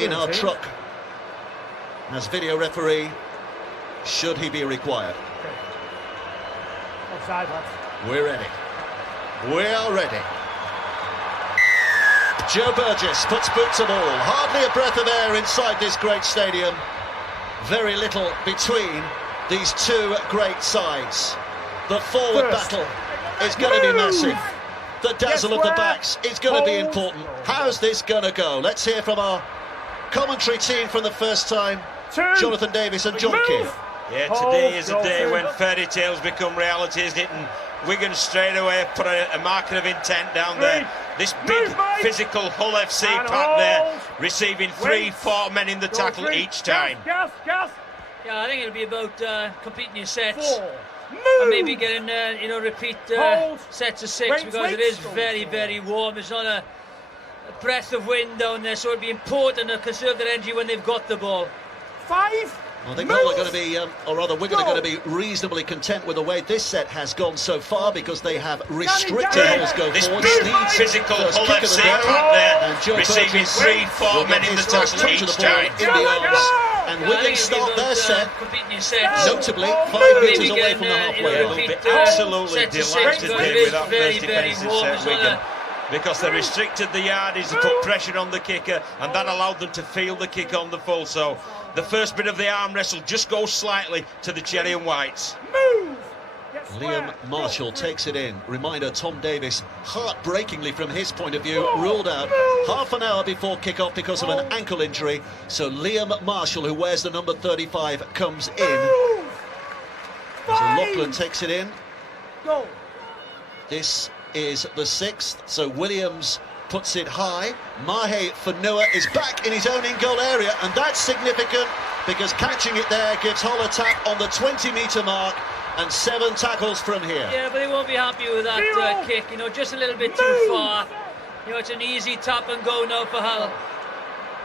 in our truck as video referee, should he be required. Okay. Offside, lads. We're ready. We are ready. Joe Burgess puts boots and all. Hardly a breath of air inside this great stadium. Very little between these two great sides. The forward battle is going to be massive. The dazzle of the backs is going to be important. How's this going to go? Let's hear from our commentary team from the first time, Jonathan Davis and John Keir. Yeah, today is a day when fairy tales become reality, isn't it? And Wigan straight away put a marker of intent down there. This big physical Hull FC pack there, receiving 3-4 men in the tackle each time. Gas. Yeah, I think it'll be about completing your sets. And maybe getting, repeat sets of 6, because it is very, very warm. It's not a breath of wind down there, so it'll be important to conserve their energy when they've got the ball. 5. I think Hull are going to be, or rather Wigan are going to be reasonably content with the way this set has gone so far, because they have restricted Hull's go this forward. big physical Hull FC pack there, receiving 3-4 men in the tackle each time. In the arms. And Wigan start their set, notably 5 metres away from the halfway line. They'll be absolutely delighted with that first defensive set, Wigan, because they restricted the yardies to put pressure on the kicker, and that allowed them to feel the kick on the full. So the first bit of the arm wrestle just goes slightly to the cherry and whites. Liam Marshall takes it in. Reminder, Tom Davis, heartbreakingly from his point of view, ruled out half an hour before kick-off because of an ankle injury. So Liam Marshall, who wears the number 35, comes in. So Lachlan takes it in. This is the 6th, so Williams puts it high. Mahe Fanua is back in his own in-goal area, and that's significant because catching it there gives Hull a tap on the 20-metre mark, and 7 tackles from here. Yeah, but they won't be happy with that kick, just a little bit too far. It's an easy tap and go now for Hull.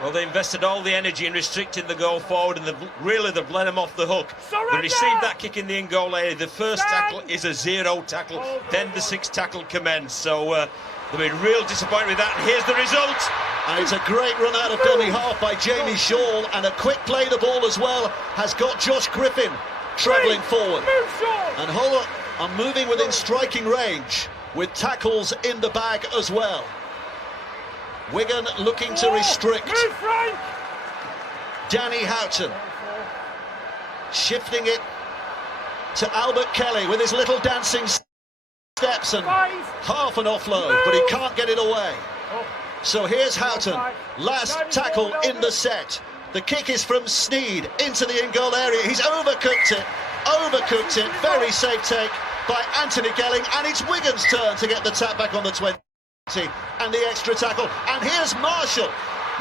Well, they invested all the energy in restricting the goal forward, and they've let them off the hook. They received that kick in the in-goal area. The first tackle is a 0 tackle, then the 6th tackle commenced. So they'll be real disappointed with that, and here's the result. And it's a great run out of dummy half by Jamie Shaw, and a quick play the ball as well has got Josh Griffin travelling forward. And Hull are moving within striking range with tackles in the bag as well. Wigan looking to restrict. Danny Houghton shifting it to Albert Kelly with his little dancing steps and half an offload, but he can't get it away. So here's Houghton, last tackle in the set. The kick is from Sneed into the in-goal area. He's overcooked it. Very safe take by Anthony Gelling, and it's Wigan's turn to get the tap back on the 20 and the extra tackle. And here's Marshall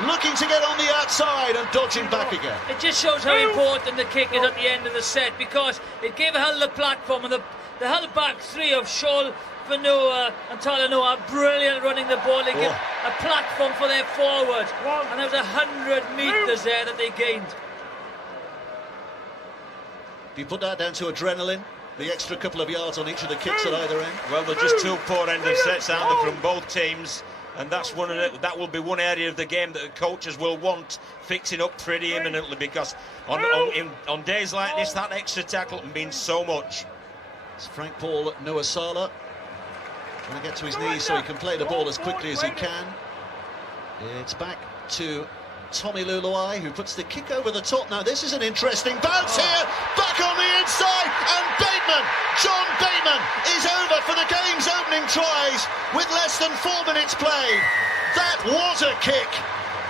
looking to get on the outside and dodging back again. It just shows how important the kick is at the end of the set, because it gave Hull the platform, and the Hull back 3 of Shaw, Fanua and Talanoa are brilliant running the ball. They give a platform for their forward, and there was 100 metres there that they gained. Do you put that down to adrenaline? The extra couple of yards on each of the kicks at either end? Well, they're just 2 poor end of sets, aren't they, from both teams, and that will be one area of the game that the coaches will want fixing up pretty imminently, because on days like this, that extra tackle means so much. It's Frank Paul Nuasala trying to get to his knees so he can play the ball as quickly as he can. It's back to Tommy Luluai, who puts the kick over the top. Now this is an interesting bounce here, back on the inside, and Bateman, John Bateman, is over for the game's opening tries with less than 4 minutes played. That was a kick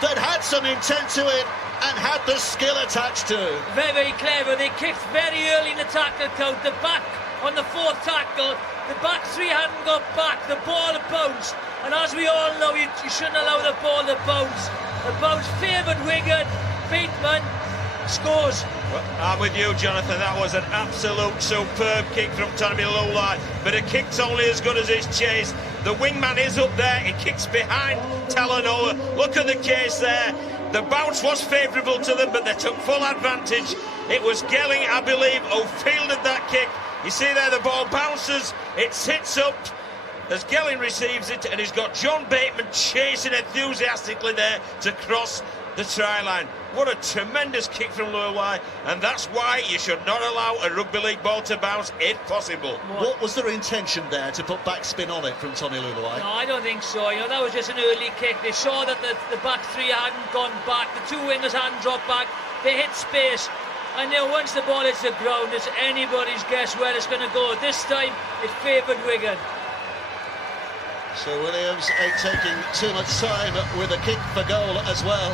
that had some intent to it and had the skill attached to. Very, very clever. They kicked very early in the tackle count. The back on the 4th tackle, the back 3 hadn't got back, the ball bounced, and as we all know, you shouldn't allow the ball to bounce. The bounce favoured Wigan. Bateman scores. Well, I'm with you, Jonathan. That was an absolute superb kick from Tommy Luluai, but a kick's only as good as its chase. The wingman is up there, he kicks behind Talanoa. Look at the case there. The bounce was favourable to them, but they took full advantage. It was Gelling, I believe, who fielded that kick. You see there, the ball bounces, it sits up as Gelling receives it, and he's got John Bateman chasing enthusiastically there to cross the try line. What a tremendous kick from Lurlai, and that's why you should not allow a rugby league ball to bounce if possible. What was their intention there, to put backspin on it from Tommy Lulawai? No, I don't think so. You know, that was just an early kick. They saw that the back three hadn't gone back. The two wingers hadn't dropped back. They hit space. And then once the ball hits the ground, it's anybody's guess where it's going to go. This time, it favoured Wigan. So Williams ain't taking too much time with a kick for goal as well.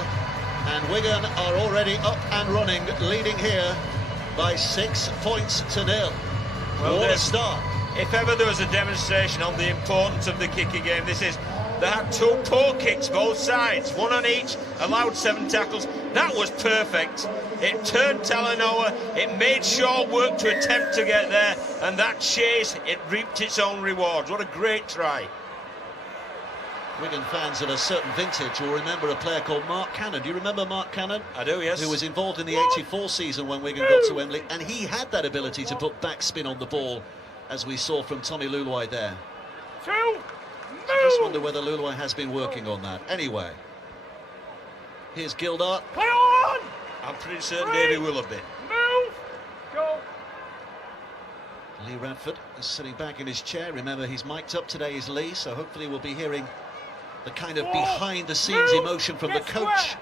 And Wigan are already up and running, leading here by 6 points to 0. Well, what a start. If ever there was a demonstration on the importance of the kicking game, this is. They had two poor kicks, both sides, one on each, allowed 7 tackles. That was perfect. It turned Talanoa, it made Shaw work to attempt to get there, and that chase, it reaped its own rewards. What a great try. Wigan fans of a certain vintage will remember a player called Mark Cannon. Do you remember Mark Cannon? I do, yes. Who was involved in the 84 season when Wigan got to Wembley, and he had that ability to put backspin on the ball, as we saw from Tommy Lulawai there. I just wonder whether Lulawai has been working on that. Anyway, here's Gildart. Play on! I'm pretty certain Davey will have been. Move! Go! Lee Radford is sitting back in his chair. Remember, he's mic'd up today, is Lee, so hopefully we'll be hearing the kind of behind-the-scenes emotion from the coach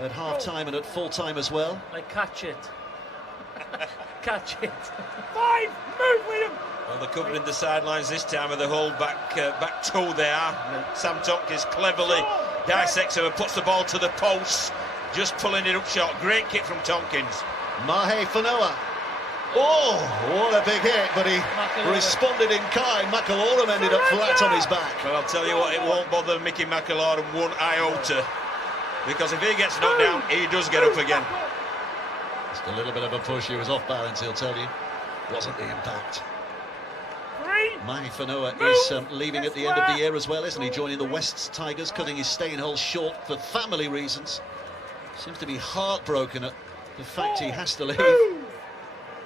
at half-time and at full-time as well. Like, catch it. Catch it. 5! Move, William! Well, they're covering the sidelines this time with the whole back two there. Sam Tompkins cleverly dissects him and puts the ball to the post, just pulling it up short. Great kick from Tompkins. Mahe Whanua. Oh, what a big hit, but he responded in kind. McIlaurin ended up flat on his back. Well, I'll tell you what, it won't bother Mickey McIlaurin one iota, because if he gets knocked down, he does get up again. Just a little bit of a push. He was off balance, he'll tell you. Wasn't the impact. Mahe Whanua is leaving at the end of the year as well, isn't he? Joining the Wests Tigers, cutting his staying hole short for family reasons. Seems to be heartbroken at the fact he has to leave.